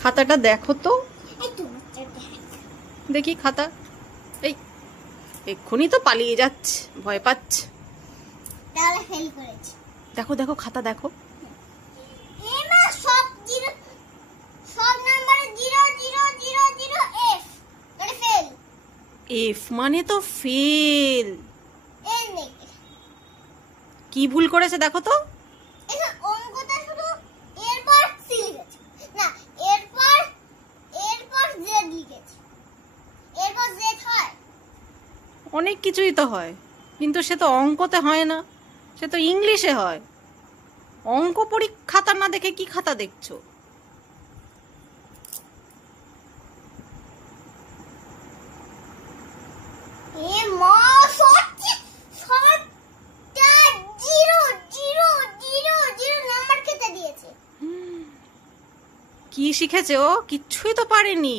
খাতাটা দেখো তো, দেখি খাতা। এই এক্ষুনি তো পালিয়ে যাচ্ছে, ভয় পাচ্ছে। দেখো দেখো খাতা দেখো। এফ মানে তো ফেল। কি ভুল করেছে দেখো তো। অনেক কিছুই তো হয়, কিন্তু সে তো অঙ্কতে হয় না, সে তো ইংলিশে হয়। অঙ্ক খাতা না দেখে কি খাতা দেখছো? কি শিখেছে ও? কিচ্ছুই তো পারেনি।